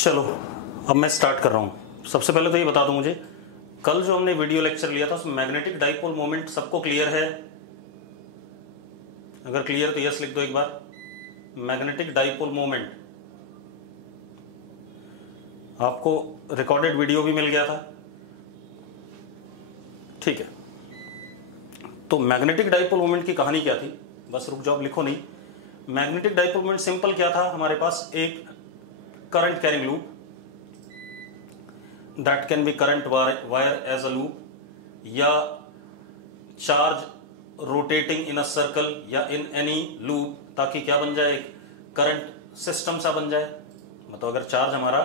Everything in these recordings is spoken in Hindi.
चलो अब मैं स्टार्ट कर रहा हूँ। सबसे पहले तो ये बता दूं, मुझे कल जो हमने वीडियो लेक्चर लिया था उसमें मैग्नेटिक डाइपोल मोमेंट सबको क्लियर है? अगर क्लियर तो यस लिख दो एक बार। मैग्नेटिक डाइपोल मोमेंट आपको रिकॉर्डेड वीडियो भी मिल गया था, ठीक है। तो मैग्नेटिक डाइपोल मोमेंट की कहानी क्या थी? बस रुक जाओ, लिखो नहीं। मैग्नेटिक डाइपोल मोमेंट सिंपल क्या था, हमारे पास एक current carrying loop that can be current wire as a loop, या charge rotating in a circle या इन एनी लूप, ताकि क्या बन जाए, एक करंट सिस्टम सा बन जाए। मतलब अगर चार्ज हमारा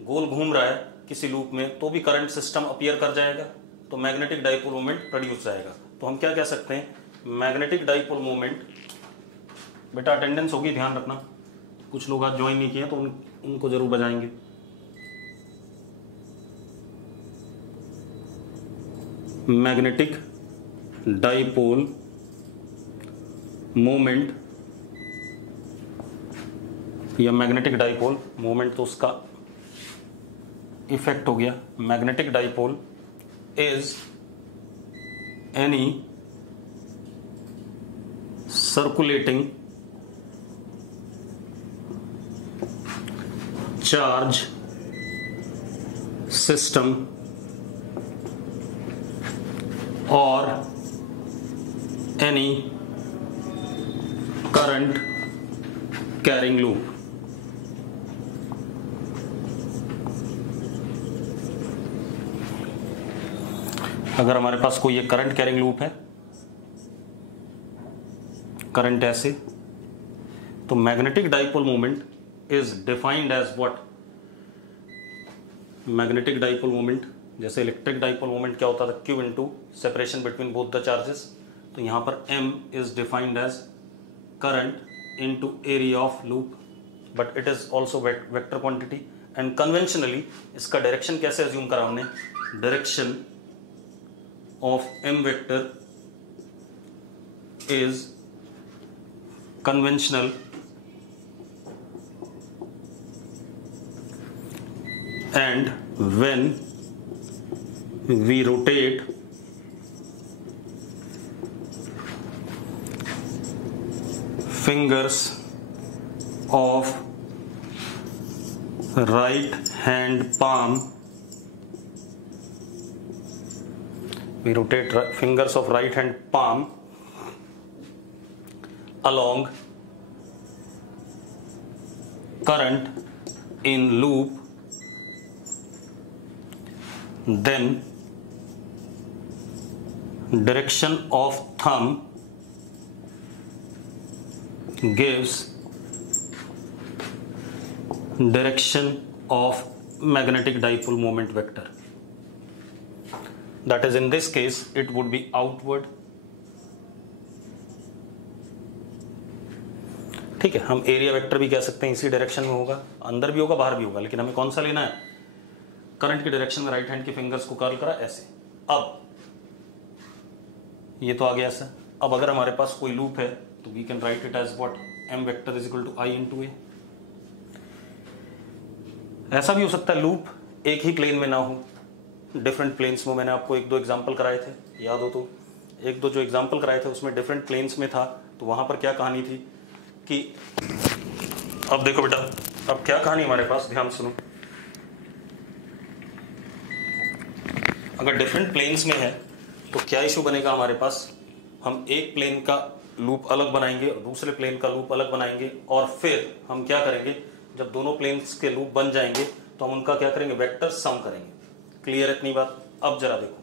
गोल घूम रहा है किसी लूप में तो भी करंट सिस्टम अपीयर कर जाएगा, तो मैग्नेटिक डाइपोल मोमेंट प्रोड्यूस जाएगा। तो हम क्या कह सकते हैं, मैग्नेटिक डाइपोल मोमेंट, बेटा अटेंडेंस होगी, ध्यान रखना। कुछ लोग आज ज्वाइन नहीं किए तो उनको जरूर बजाएंगे। मैग्नेटिक डाइपोल मोमेंट या मैग्नेटिक डाइपोल मोमेंट, तो उसका इफेक्ट हो गया। Magnetic dipole is any circulating charge system और एनी करंट कैरिंग लूप। अगर हमारे पास कोई ये करंट कैरिंग लूप है, करंट ऐसे, तो magnetic dipole moment is defined as what? Magnetic dipole moment, जैसे इलेक्ट्रिक डाइपोल मोमेंट क्या होता था, Q into separation between both the charges, तो यहां पर M is defined as current into area of loop, but it is also vector quantity. And conventionally इसका डायरेक्शन कैसे अज्यूम करा हमने, direction of M vector is conventional and when we rotate fingers of right hand palm, we rotate fingers of right hand palm along current in loop, then direction of thumb gives direction of magnetic dipole moment vector. That is, in this case it would be outward. ठीक है, हम एरिया वेक्टर भी कह सकते हैं, इसी डायरेक्शन में होगा, अंदर भी होगा बाहर भी होगा, लेकिन हमें कौन सा लेना है, करंट की डायरेक्शन में राइट हैंड के फिंगर्स को कर्ल करा ऐसे। अब ये तो आ गया ऐसा। अब अगर हमारे पास कोई लूप है तो we can write it as what, M vector is equal to I into A. ऐसा भी हो सकता है लूप एक ही प्लेन में ना हो, डिफरेंट प्लेन्स में। मैंने आपको एक दो एग्जाम्पल कराए थे, याद हो तो, एक दो जो एग्जाम्पल कराए थे उसमें डिफरेंट प्लेन्स में था। तो वहां पर क्या कहानी थी कि, अब देखो बेटा, अब क्या कहानी हमारे पास, ध्यान सुनो। अगर डिफरेंट प्लेन्स में है तो क्या इशू बनेगा हमारे पास, हम एक प्लेन का लूप अलग बनाएंगे और दूसरे प्लेन का लूप अलग बनाएंगे, और फिर हम क्या करेंगे, जब दोनों प्लेन्स के लूप बन जाएंगे तो हम उनका क्या करेंगे, वेक्टर सम करेंगे। क्लियर है इतनी बात? अब जरा देखो,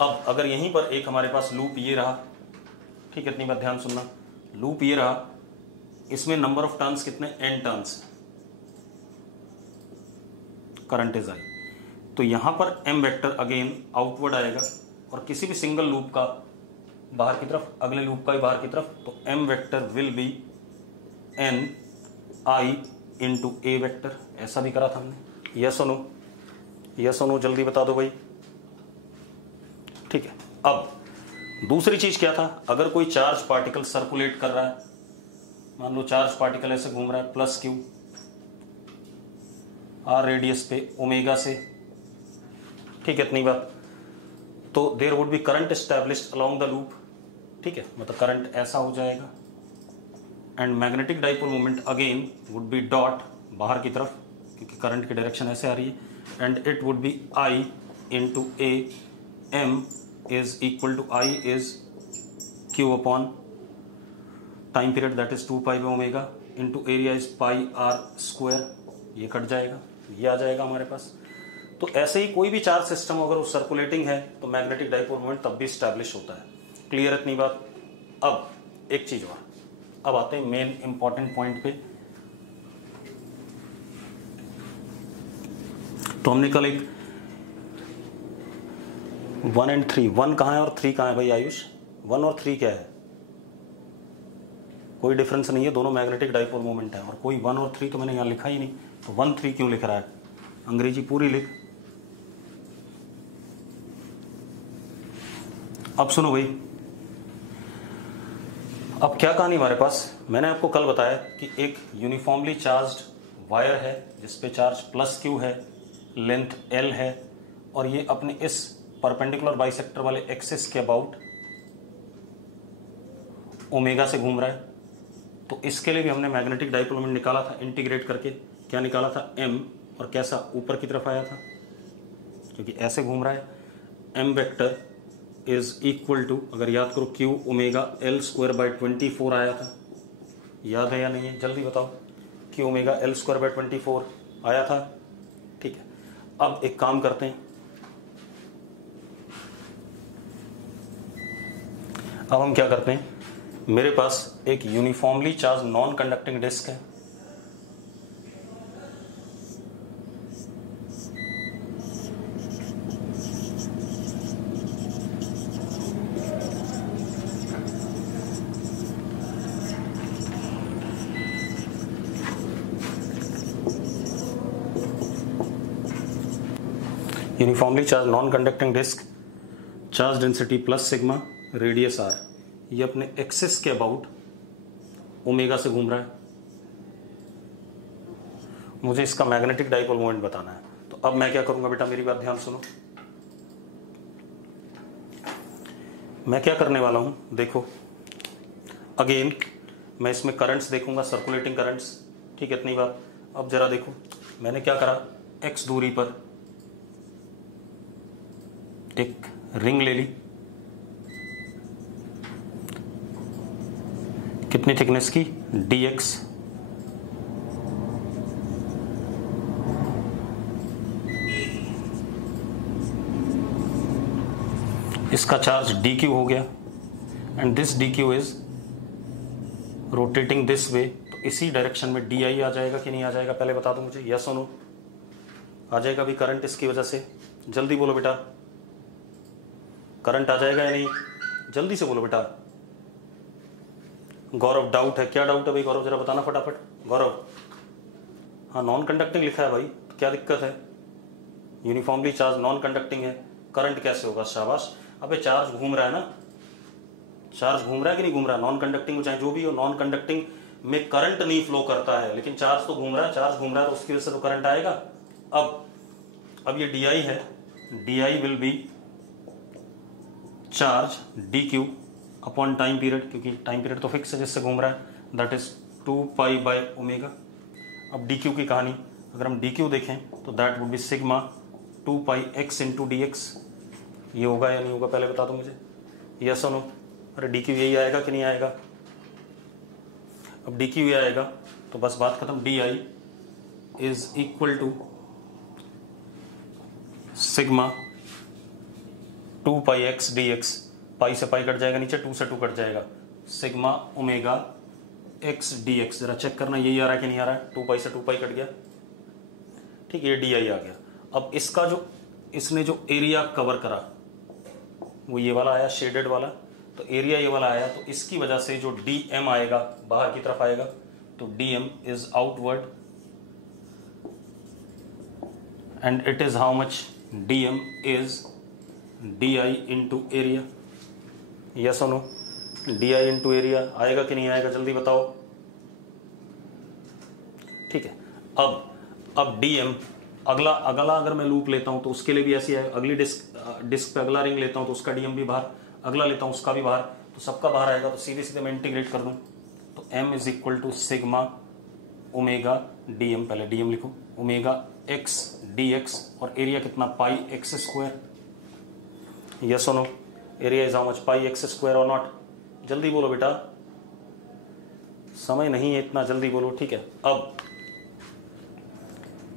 अब अगर यहीं पर एक हमारे पास लूप ये रहा, ठीक है, इतनी बात ध्यान सुनना, लूप ये रहा, इसमें नंबर ऑफ टर्न्स कितने, n turns, current is I, तो यहां पर M वेक्टर अगेन आउटवर्ड आएगा, और किसी भी सिंगल लूप का बाहर की तरफ, अगले लूप का भी बाहर की तरफ, तो M vector will be N I into A vector. ऐसा भी करा था हमने, यस और नो, यस और नो, जल्दी बता दो भाई। ठीक है, अब दूसरी चीज क्या था, अगर कोई चार्ज पार्टिकल सर्कुलेट कर रहा है, मान लो चार्ज पार्टिकल ऐसे घूम रहा है, प्लस क्यू, आर रेडियस पे ओमेगा से, ठीक है इतनी बात। तो there would be current established along the loop, ठीक है, मतलब करंट ऐसा हो जाएगा and magnetic dipole moment again would be dot बाहर की तरफ, क्योंकि करंट की डायरेक्शन ऐसे आ रही है, and it would be I into A M is equal to I is Q upon time period that is 2 pi by omega into area is pi R square, ये कट जाएगा, ये आ जाएगा हमारे पास। तो ऐसे ही कोई भी चार्ज सिस्टम अगर वो सर्कुलेटिंग है तो मैग्नेटिक डाइपोल मोमेंट तब भी स्टैब्लिश होता है। क्लियर इतनी बात। अब एक चीज और, अब आते हैं मेन इंपॉर्टेंट पॉइंट पे। तो हमने कल एक 1 and 3, 1 कहाँ है और 3 कहाँ है भाई आयुष? 1 और 3 क्या है? कोई डिफरेंस नहीं है, दोनों मैग्नेटिक डाइपोल मोमेंट है। और कोई 1 और 3 तो मैंने यहाँ लिखा ही नहीं, तो 1 3 क्यों लिख रहा है? अंग्रेजी पूरी लिख। अब सुनो भाई, अब क्या कहानी हमारे पास, मैंने आपको कल बताया कि एक यूनिफॉर्मली चार्ज्ड वायर है जिसपे चार्ज प्लस क्यू है, लेंथ एल है, और ये अपने इस परपेंडिकुलर बाइसेक्टर वाले एक्सिस के अबाउट ओमेगा से घूम रहा है। तो इसके लिए भी हमने मैग्नेटिक डाइपोल मोमेंट निकाला था इंटीग्रेट करके। क्या निकाला था? m, और कैसा? ऊपर की तरफ आया था क्योंकि ऐसे घूम रहा है। m vector is equal to, अगर याद करो, q omega l square by 24 आया था। याद है या नहीं है? जल्दी बताओ। q omega l square by 24 आया था, ठीक है। अब एक काम करते हैं, अब हम क्या करते हैं, मेरे पास एक uniformly charge non conducting disc है, uniformly charge non conducting disc, charge density plus sigma, radius R, ये अपने एक्सिस के अबाउट ओमेगा से घूम रहा है। मुझे इसका मैग्नेटिक डाइपोल मोमेंट बताना है। तो अब मैं क्या करूंगा बेटा, मेरी बात ध्यान सुनो। मैं क्या करने वाला हूं, देखो अगेन मैं इसमें करंट्स देखूंगा, सर्कुलेटिंग करंट्स, ठीक है इतनी बात। अब जरा देखो, मैंने क्या करा, एक्स दूरी पर एक रिंग ले ली, कितनी थिकनेस की? dx, इसका चार्ज dq हो गया, and this dq is rotating this way, तो इसी डायरेक्शन में di आ जाएगा कि नहीं आ जाएगा? पहले बता दो मुझे, यस और नो। आ जाएगा भी करंट इसकी वजह से? जल्दी बोलो बेटा, करंट आ जाएगा या नहीं? जल्दी से बोलो बेटा। गौरव डाउट है, क्या डाउट है भाई गौरव, जरा बताना फटाफट। गौरव, हाँ नॉन कंडक्टिंग लिखा है भाई, तो क्या दिक्कत है? यूनिफॉर्मली चार्ज नॉन कंडक्टिंग है, करंट कैसे होगा? शाबाश। अबे चार्ज घूम रहा है ना, चार्ज घूम रहा है कि नहीं घूम रहा है? नॉन कंडक्टिंग हो चाहे जो भी हो, नॉन कंडक्टिंग में करंट नहीं फ्लो करता है, लेकिन चार्ज तो घूम रहा है, चार्ज घूम रहा है तो उसकी वजह से तो करंट आएगा। अब ये di है, di will be charge dq upon time period, क्योंकि टाइम पीरियड तो फिक्स है जिससे घूम रहा है, that is 2 pi by omega. अब dq की कहानी, अगर हम dq देखें तो that would be sigma 2 pi x into D x. ये होगा या नहीं होगा पहले बता दो मुझे, यस और नो। अरे dq यही आएगा कि नहीं आएगा? अब dq ये आएगा तो बस बात खत्म। di is equal to sigma 2 pi x d x, pi से पाई कट जाएगा नीचे, 2 से 2 कट जाएगा, sigma omega x d x. जरा चेक करना यही आ रहा है कि नहीं आ रहा है? 2 पाई से 2 पाई कट गया, ठीक है, ये डी आई आ गया। अब इसका जो इसने जो एरिया कवर करा वो ये वाला आया, शेडेड वाला, तो एरिया ये वाला आया, तो इसकी वजह से जो डी एम आएगा बाहर की तरफ आएगा, तो d m is outward and it is how much? D m is d i into area, yes और no. D i into area आएगा कि नहीं आएगा? जल्दी बताओ। ठीक है, अब डी एम अगला अगला अगर मैं लूप लेता हूं तो उसके लिए भी ऐसी है, अगली डिस्क पे अगला रिंग लेता हूं तो उसका डीएम भी बाहर, अगला लेता हूं उसका भी बाहर, तो सबका बाहर आएगा। तो सीधे सीधे मैं इंटीग्रेट कर दूं तो m is equal to sigma omega d m, पहले डीएम लिखो, ओमेगा एक्स डी एक्स, और एरिया कितना पाई एक्स स्क्वायर। यस और no, area is how much, pi x square और नॉट। जल्दी बोलो बेटा, समय नहीं है इतना, जल्दी बोलो, ठीक है। अब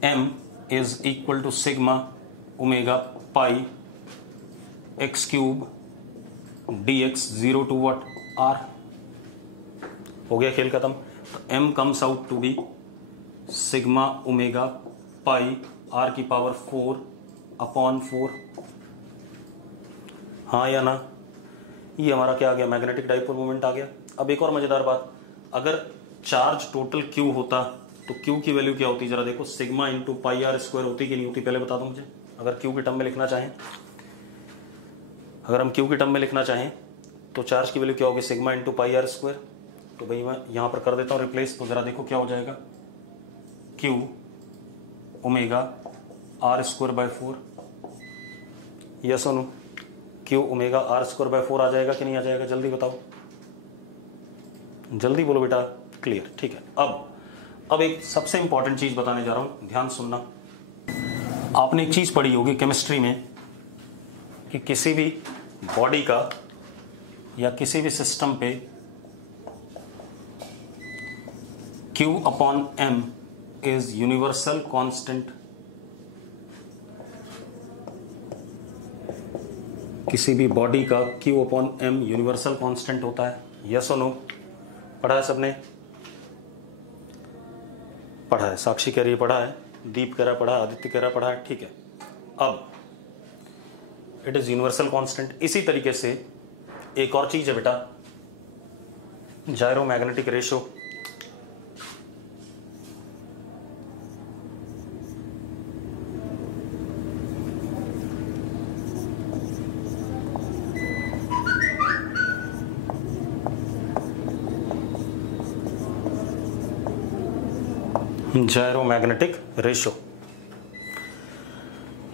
m is equal to sigma omega pi x cube d x, 0 to what r, हो गया खेल खत्म। तो m comes out to be sigma omega pi r की पावर 4 अपॉन 4, हाँ या ना। ये हमारा क्या आ गया, मैग्नेटिक डाइपोल मोमेंट आ गया। अब एक और मजेदार बात, अगर चार्ज टोटल q होता तो q की वैल्यू क्या होती, जरा देखो, sigma into pi R square होती कि नहीं होती, पहले बता दो मुझे। अगर q की टर्म में लिखना चाहें, अगर हम q की टर्म में लिखना चाहें तो चार्ज की वैल्यू क्या होगी, sigma into pi R square. तो भाई मैं यहां पर कर देता हूं रिप्लेस, तो जरा देखो क्या हो जाएगा, q omega are square by 4, yes और no, q omega are square by 4 आ जाएगा कि नहीं आ जाएगा, जल्दी बताओ, जल्दी बोलो बेटा। क्लियर, ठीक है। अब एक सबसे इंपॉर्टेंट चीज बताने जा रहा हूं, ध्यान सुनना। आपने एक चीज पढ़ी होगी केमिस्ट्री में कि किसी भी बॉडी का या किसी भी सिस्टम पे Q upon M is universal constant. किसी भी बॉडी का Q upon M universal constant होता है, यस और नो। पढ़ा है सबने, पढ़ा है, साक्षी कह रही है पढ़ा है, दीप कह रहा पढ़ा, आदित्य कह रहा पढ़ा है, ठीक है। अब इट इज यूनिवर्सल कांस्टेंट। इसी तरीके से एक और चीज है बेटा, gyro magnetic ratio. Gyromagnetic ratio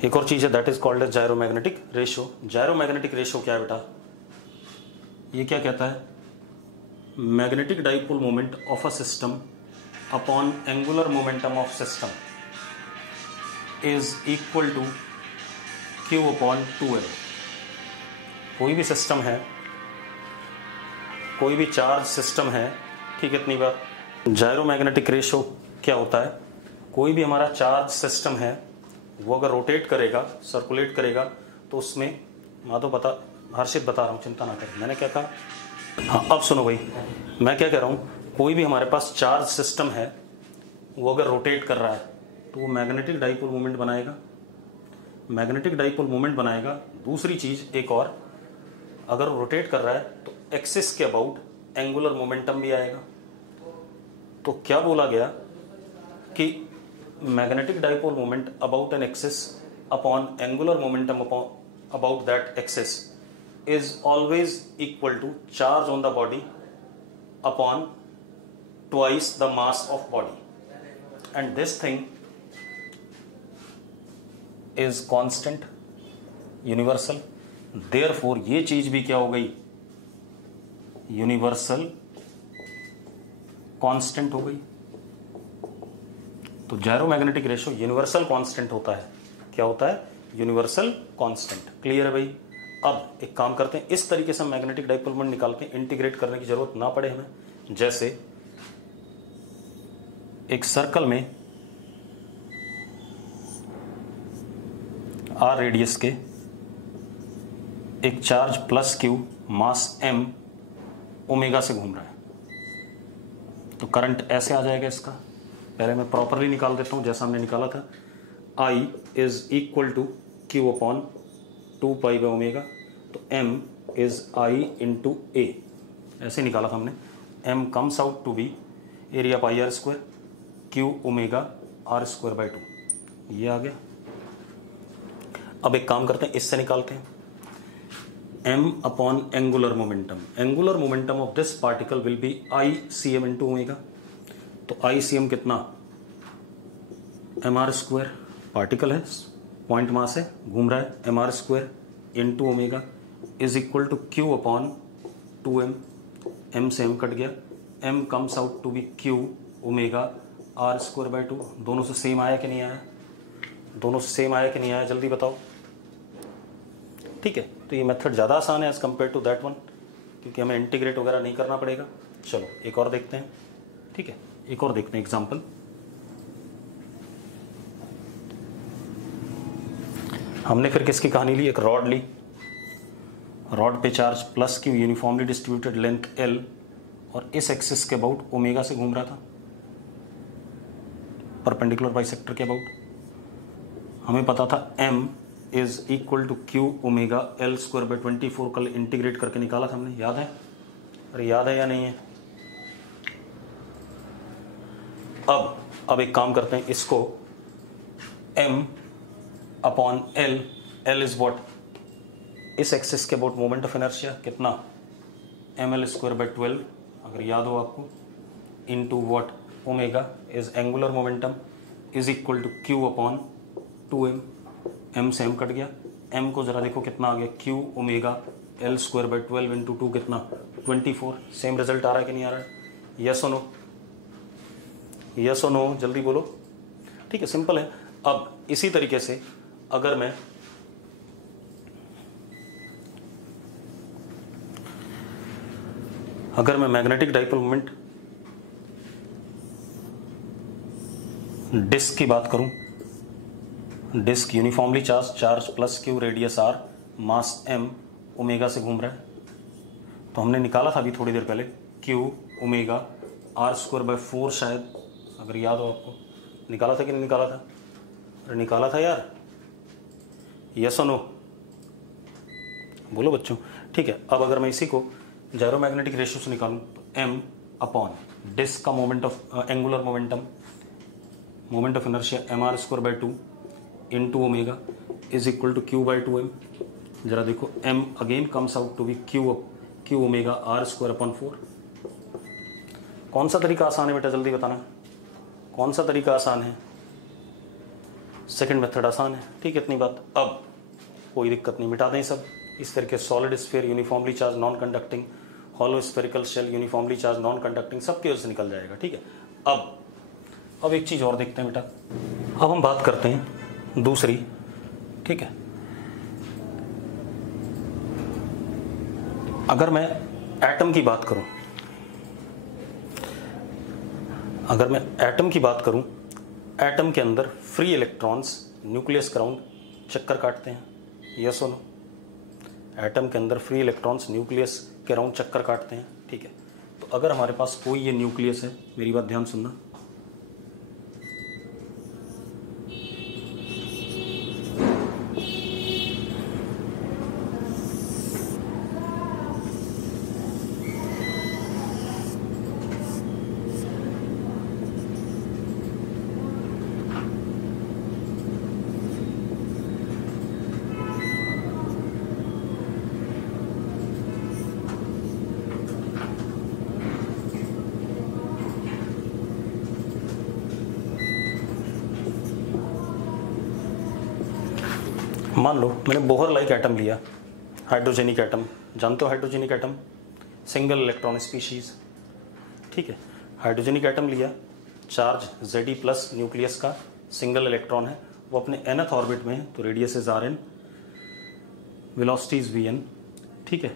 एक और चीज है, that is called as gyromagnetic ratio. Gyromagnetic ratio क्या है बेटा, ये क्या कहता है, magnetic dipole moment of a system upon angular momentum of system is equal to Q upon 2L। कोई भी सिस्टम है, कोई भी चार्ज सिस्टम है, ठीक है, इतनी बार। जायरोमैग्नेटिक रेशो क्या होता है, कोई भी हमारा चार्ज सिस्टम है वो अगर रोटेट करेगा, सर्कुलेट करेगा, तो उसमें माधव बता, हर्षित बता रहा हूँ, चिंता ना करें, मैंने क्या कहा, हाँ अब सुनो भाई, मैं क्या कह रहा हूँ, कोई भी हमारे पास चार्ज सिस्टम है वो अगर रोटेट कर रहा है तो वो मैग्नेटिक डाइपोल मोमेंट बनाएगा, मैग्नेटिक डाइपोल मोमेंट बनाएगा। दूसरी चीज एक और, अगर रोटेट कर रहा है तो एक्सिस के अबाउट एंगुलर मोमेंटम भी आएगा। तो क्या बोला गया कि magnetic dipole moment about an axis upon angular momentum upon about that axis is always equal to charge on the body upon twice the mass of body, and this thing is constant, universal, therefore ये चीज भी क्या हो गई, यूनिवर्सल कांस्टेंट हो गई। तो जायरोमैग्नेटिक रेशो यूनिवर्सल कांस्टेंट होता है, क्या होता है, यूनिवर्सल कांस्टेंट। क्लियर है भाई। अब एक काम करते हैं, इस तरीके से हम मैग्नेटिक डाइपोल मोमेंट निकालते हैं, इंटीग्रेट करने की जरूरत ना पड़े हमें। जैसे एक सर्कल में आर रेडियस के एक चार्ज प्लस Q मास M ओमेगा से घूम रहा है, तो करंट ऐसे आ जाएगा इसका। पहले मैं प्रॉपरली निकाल देता हूं जैसा हमने निकाला था, I is equal to Q upon 2 pi by omega, तो M is I into A, ऐसे निकाला था हमने। M comes out to be area pi R square, Q omega are square by 2, ये आ गया। अब एक काम करते हैं, इससे निकालते हैं M upon angular momentum, angular momentum of this particle will be I CM into omega. तो I CM कितना, एम आर स्क्वायर पार्टिकल है, पॉइंट मास है, घूम रहा है, M R square into omega is equal to Q upon 2m, m से m कट गया, m comes out to be Q omega are square by 2। दोनों से सेम आया कि नहीं आया? दोनों से सेम आया कि नहीं आया, जल्दी बताओ। ठीक है, तो ये मेथड ज़्यादा आसान है as compare to that one, क्योंकि हमें इंटीग्रेट वगैरह नहीं करना पड़ेगा। चलो एक और देखते हैं। ठीक है, एक और देखते हैं एग्जाम्पल। हमने फिर किसकी कहानी ली? एक रॉड ली, रॉड पे charge plus Q uniformly distributed length L और इस एक्सिस के अबाउट ओमेगा से घूम रहा था, परपेंडिकुलर बाइसेक्टर के अबाउट। हमें पता था m is equal to Q omega L square by 24, कल इंटीग्रेट करके निकाला था हमने, याद है? अरे याद है या नहीं है? अब एक काम करते हैं, इसको m upon L, L is what? इस एक्सिस के अबाउट मोमेंट ऑफ इनर्शिया कितना? ml स्क्वायर बाई 12, अगर याद हो आपको, into what? Omega is angular momentum is equal to Q upon 2m, m से m कट गया, m को जरा देखो कितना आ गया, q omega L square by 12 into 2 कितना? 24। सेम रिजल्ट आ रहा है कि नहीं आ रहा है? यस और नो? यस और नो, जल्दी बोलो। ठीक है, सिंपल है। अब इसी तरीके से अगर मैं मैग्नेटिक डाइपोल मोमेंट डिस्क की बात करूं, disc uniformly charge plus Q, radius r, mass m, omega से घूम रहा है, तो हमने निकाला था अभी थोड़ी देर पहले q omega r square by 4 शायद, अगर याद हो आपको। निकाला था कि नहीं निकाला था? अरे निकाला था यार, यस और नो? बोलो बच्चों। ठीक है, अब अगर मैं इसी को जायरोमैग्नेटिक रेशियो से निकालूं तो m अपॉन डिस्क का moment of angular momentum, moment of inertia M R square by 2 into omega is equal to Q by 2m। जरा देखो, m again comes out to be Q omega are square upon 4। कौन सा तरीका आसान है बेटा, जल्दी बताना, कौन सा तरीका आसान है? सेकंड मेथड आसान है। ठीक है, इतनी बात। अब कोई दिक्कत नहीं, मिटा दें सब। इस तरीके solid sphere uniformly charge non conducting, hollow spherical shell uniformly charge non conducting, सबके वजह से निकल जाएगा। ठीक है, अब एक चीज और देखते हैं बेटा। अब हम बात करते हैं दूसरी। ठीक है, अगर मैं एटम की बात करूं, एटम के अंदर फ्री इलेक्ट्रॉन्स न्यूक्लियस के अराउंड चक्कर काटते हैं, यस और नो? एटम के अंदर फ्री इलेक्ट्रॉन्स न्यूक्लियस के अराउंड चक्कर काटते हैं। ठीक है, तो अगर हमारे पास कोई ये न्यूक्लियस है, मेरी बात ध्यान सुनना, मान लो मैंने बोहर लाइक एटम लिया, हाइड्रोजेनिक एटम, जानते हो hydrogenic atom? Single electron species. ठीक है, हाइड्रोजेनिक एटम लिया, चार्ज Ze प्लस न्यूक्लियस का, सिंगल इलेक्ट्रॉन है, वो अपने nth ऑर्बिट में है, तो radius is Rn, velocity is Vn। ठीक है,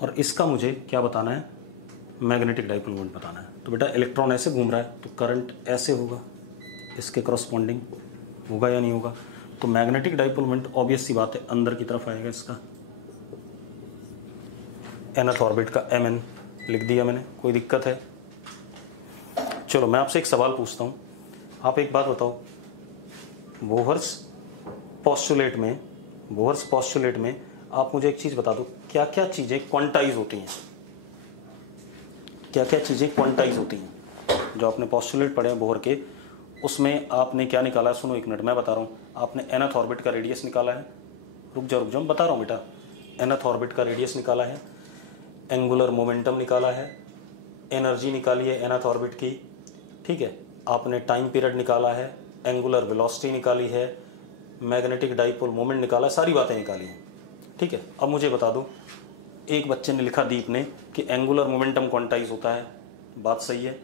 और इसका मुझे क्या बताना है? मैग्नेटिक डाइपोल मोमेंट बताना है। तो बेटा इलेक्ट्रॉन ऐसे घूम रहा है, तो करंट ऐसे होगा, इसके करस्पॉन्डिंग होगा या नहीं होगा? तो मैग्नेटिक डाइपोल मोमेंट ऑब्वियस सी बात है अंदर की तरफ आएगा, इसका nth ऑर्बिट का mn लिख दिया मैंने, कोई दिक्कत है? चलो मैं आपसे एक सवाल पूछता हूँ, आप एक बात बताओ, बोहर्स पोस्टुलेट में आप मुझे एक चीज बता दो, क्या क्या चीजें क्वांटाइज होती हैं? क्या क्या चीजें क्वांटाइज होती हैं? जो आपने पोस्टुलेट पढ़े हैं बोहर के, उसमें आपने क्या निकाला है? सुनो एक मिनट, मैं बता रहा हूँ। आपने nth ऑर्बिट का रेडियस निकाला है, रुक जाओ मैं बता रहा हूँ बेटा। nth ऑर्बिट का रेडियस निकाला है, एंगुलर मोमेंटम निकाला है, एनर्जी निकाली है nth ऑर्बिट की। ठीक है, आपने टाइम पीरियड निकाला है, एंगुलर वेलोसिटी निकाली है, मैग्नेटिक डाइपोल मोमेंट निकाला, सारी बातें निकाली हैं, ठीक है। अब मुझे बता दो, एक बच्चे ने लिखा, दीप ने, कि एंगुलर मोमेंटम क्वांटाइज होता है, बात सही है।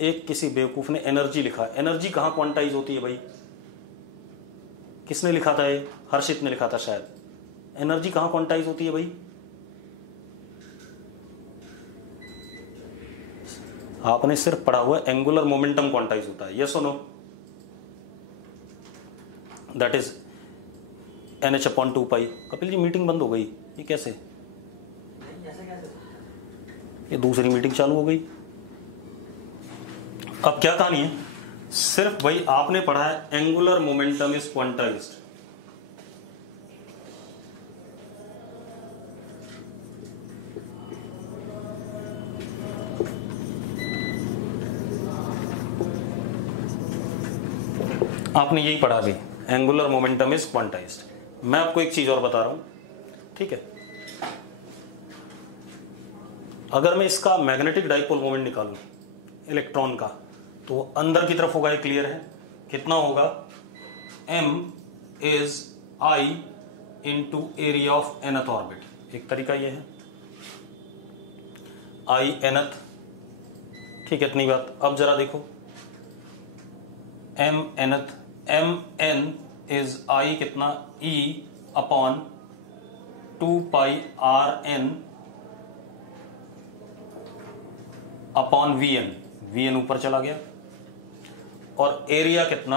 एक किसी बेवकूफ़ ने एनर्जी लिखा, एनर्जी कहाँ क्वांटाइज होती है भाई? किसने लिखा था ये? हर्षित ने लिखा था शायद। एनर्जी कहाँ क्वांटाइज होती है भाई? आपने सिर्फ पढ़ा हुआ एंगुलर मोमेंटम क्वांटाइज होता है, यस और no? That is NH/2π। Kapil ji meeting बंद हो गई, ये कैसे? ये दूसरी मीटिंग चालू हो गई। अब क्या कहानी है? सिर्फ भाई आपने पढ़ा है एंगुलर मोमेंटम इज क्वांटाइज्ड। आपने यही पढ़ा भी, एंगुलर मोमेंटम इज क्वांटाइज्ड। मैं आपको एक चीज और बता रहा हूं, ठीक है। अगर मैं इसका मैग्नेटिक डाइपोल मोमेंट निकालूं इलेक्ट्रॉन का, तो अंदर की तरफ होगा, ये क्लियर है। कितना होगा? m is I into area of nth orbit. एक तरीका ये है, I nth, ठीक है, इतनी बात। अब जरा देखो, m nth, mn is I कितना? E upon 2πRn upon Vn। Vn ऊपर चला गया, और एरिया कितना?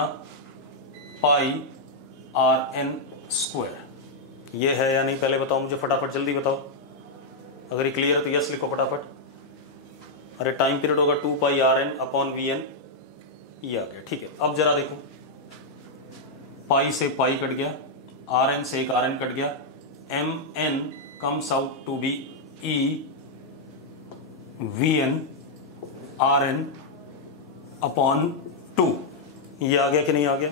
पाई RN स्क्वायर। ये है या नहीं पहले बताओ मुझे, फटाफट जल्दी बताओ। अगर ये क्लियर है तो यस लिखो फटाफट। अरे टाइम पीरियड होगा 2πRN अपॉन Vn, ये आ गया, ठीक है। अब जरा देखो, पाई से पाई कट गया, RN से एक RN कट गया, MN comes out to be E Vn RN अपॉन 2। ये आ गया कि नहीं आ गया?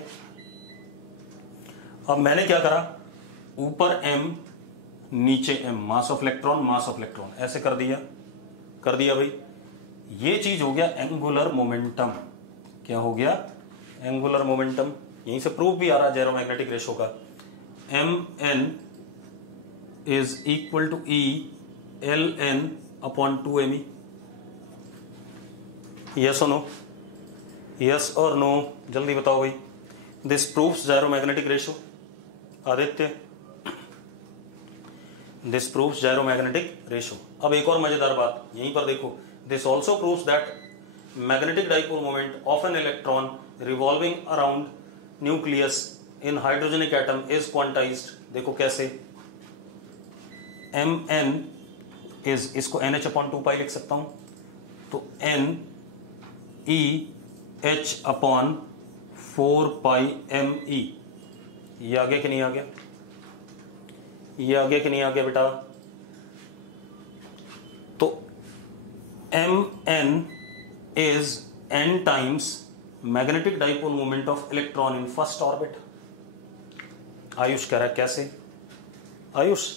अब मैंने क्या करा, ऊपर M नीचे M, mass of electron mass of electron, ऐसे कर दिया भाई। ये चीज हो गया एंगुलर मोमेंटम। क्या हो गया? Angular momentum. यहीं से प्रूफ भी आ रहा है जेरोमैग्नेटिक रेशो का। MN is equal to E LN upon 2me। Yes और नो? यस और नो? जल्दी बताओ भाई। This proves gyromagnetic ratio. Aditya, this proves gyromagnetic ratio. अब एक और मजेदार बात यहीं पर देखो, this also proves that magnetic dipole moment of an electron revolving around nucleus in hydrogenic atom is quantized. देखो कैसे, Mn इज, इसको NH/2π लिख सकता हूं, तो N E H upon 4πme। ये आ गया कि नहीं आ गया? ये आ गया कि नहीं आ गया बेटा? तो Mn is n times magnetic dipole moment of electron in first orbit. Ayush कह रहा है कैसे? आयुष,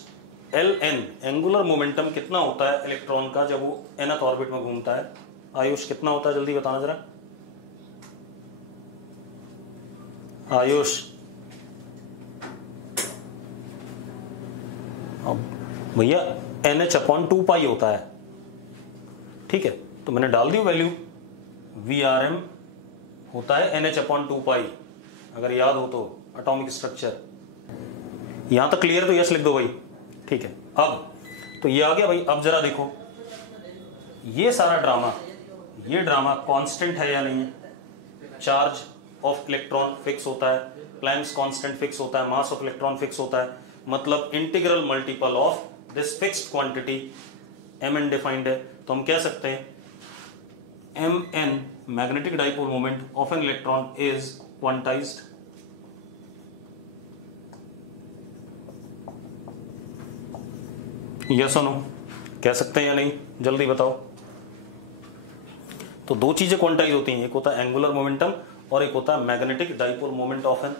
Ln एंगुलर मोमेंटम कितना होता है इलेक्ट्रॉन का जब वो nth ऑर्बिट में घूमता है? आयुष कितना होता है, जल्दी बताना जरा। आयुष, भैया NH/2π होता है, ठीक है। तो मैंने डाल दी वैल्यू, Vrm होता है NH/2π, अगर याद हो तो, एटॉमिक स्ट्रक्चर। यहां तक क्लियर? तो यस लिख दो भाई, ठीक है। अब तो ये आ गया भाई। अब जरा देखो, ये सारा ड्रामा, ये ड्रामा कांस्टेंट है या नहीं है? चार्ज ऑफ इलेक्ट्रॉन फिक्स होता है, प्लैंक्स कांस्टेंट फिक्स होता है, मास ऑफ इलेक्ट्रॉन फिक्स होता है, मतलब integral multiple of this fixed quantity Mn defined है। तो हम कह सकते हैं Mn magnetic dipole moment of an electron is quantized. Yes और नो? कह सकते हैं या नहीं? जल्दी बताओ। तो दो चीजें क्वांटाइज होती हैं, एक होता है एंगुलर मोमेंटम और एक होता है magnetic dipole moment of an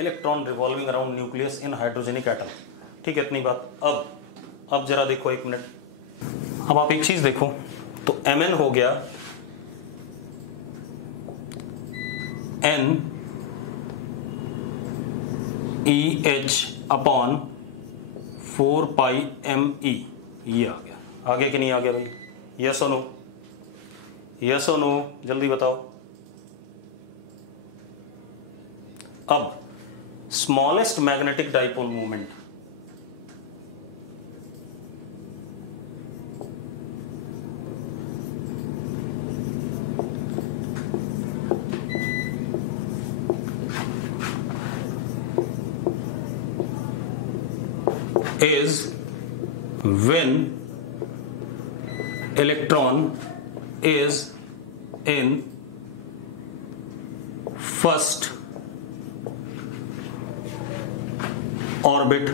electron revolving around nucleus in hydrogenic atom, ठीक है, इतनी बात। अब जरा देखो, एक मिनट, अब आप एक चीज देखो, तो Mn हो गया N ई एच अपॉन 4 पाई एम ई, ये आ गया। आगे कि नहीं आ गया भाई? यस और नो? यस और नो? जल्दी बताओ। अब smallest magnetic dipole moment, is when electron is in first orbit,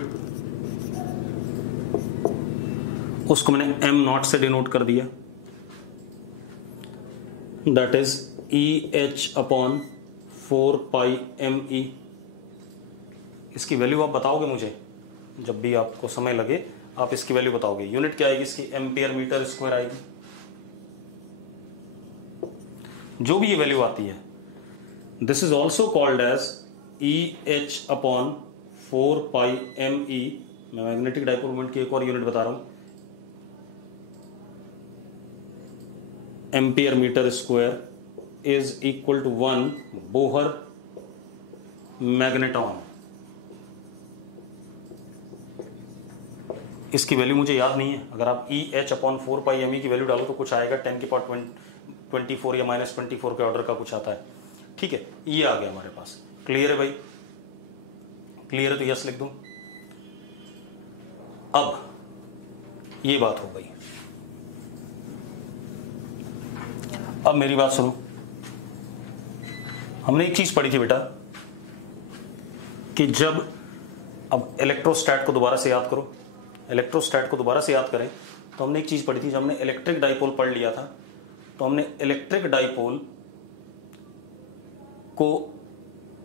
उसको मैंने m नॉट से डिनोट कर दिया, that is e h upon 4 pi m e. इसकी वैल्यू आप बताओगे मुझे, जब भी आपको समय लगे आप इसकी वैल्यू बताओगे। यूनिट क्या आएगी इसकी? एम्पियर मीटर स्क्वायर आएगी। जो भी ये वैल्यू आती है, this is also called as e h upon 4 pi m e. मैं मैग्नेटिक डाइपोल मोमेंट की एक और यूनिट बता रहा हूं, ampere metre square is equal to 1 Bohr magneton. इसकी वैल्यू मुझे याद नहीं है, अगर आप e h upon 4 pi m e की वैल्यू डालो तो कुछ आएगा 10 की पावर 24 या -24 के ऑर्डर का कुछ आता है। ठीक है, ये आ गया हमारे पास। क्लियर है भाई? क्लियर है तो यस लिख दूं। अब ये बात हो गई। अब मेरी बात सुनो, हमने एक चीज पढ़ी थी बेटा कि जब, अब इलेक्ट्रोस्टैट को दोबारा से याद करो, इलेक्ट्रोस्टैट को दोबारा से याद करें तो हमने एक चीज पढ़ी थी, जब हमने इलेक्ट्रिक डाइपोल पढ़ लिया था तो हमने इलेक्ट्रिक डाइपोल को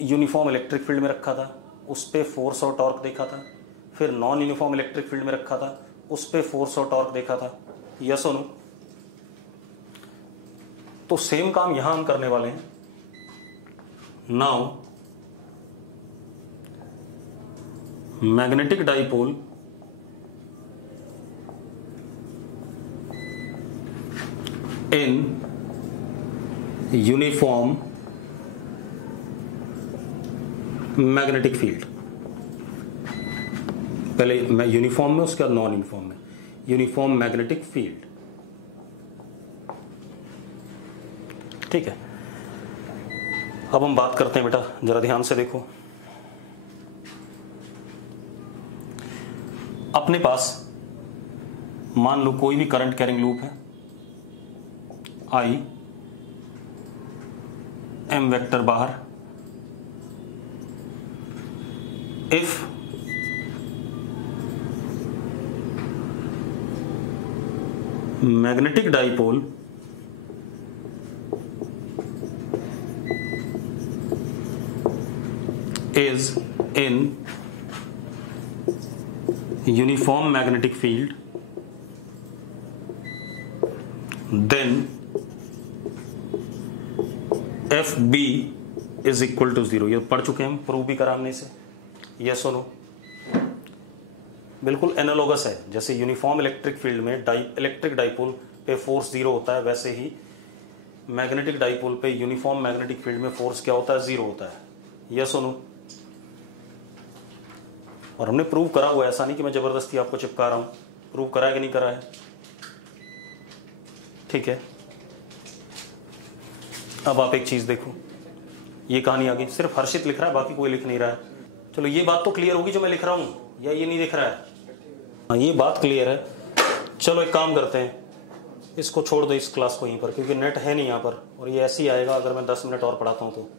यूनिफॉर्म इलेक्ट्रिक फील्ड में रखा था, उस पे फोर्स और टॉर्क देखा था। फिर नॉन यूनिफॉर्म इलेक्ट्रिक फील्ड में रखा था, उस पे फोर्स और टॉर्क देखा था। यस और नो? तो सेम काम यहां हम करने वाले हैं। Now magnetic dipole in uniform magnetic field, पहले मैं यूनिफॉर्म में, उसके बाद नॉन यूनिफॉर्म में, यूनिफॉर्म मैग्नेटिक फील्ड। ठीक है, अब हम बात करते हैं बेटा, जरा ध्यान से देखो। अपने पास मान लो कोई भी करंट कैरिंग लूप है, आई एम वेक्टर बाहर, if magnetic dipole is in uniform magnetic field, then F B is equal to 0। ये पढ़ चुके हैं हम, प्रूव भी करा हमने इसे। यस और नो? बिल्कुल एनालोगस है, जैसे यूनिफॉर्म इलेक्ट्रिक फील्ड में इलेक्ट्रिक डाइपोल पे फोर्स 0 होता है, वैसे ही मैग्नेटिक डाइपोल पे यूनिफॉर्म मैग्नेटिक फील्ड में फोर्स क्या होता है? 0 होता है। यस और नो? और हमने प्रूव करा हुआ, ऐसा नहीं कि मैं जबरदस्ती आपको चिपका रहा हूं, प्रूव करा है कि नहीं करा है? ठीक है, अब आप एक चीज देखो, ये कहानी आ गई। सिर्फ हर्षित लिख रहा है, बाकी कोई लिख नहीं रहा है। चलो ये बात तो क्लियर होगी जो मैं लिख रहा हूं, या ये नहीं दिख रहा है? हाँ, ये बात क्लियर है। चलो एक काम करते हैं, इसको छोड़ दो इस क्लास को यहीं पर, क्योंकि नेट है नहीं यहाँ पर, और ये ऐसे ही आएगा अगर मैं 10 मिनट और पढ़ाता हूँ तो।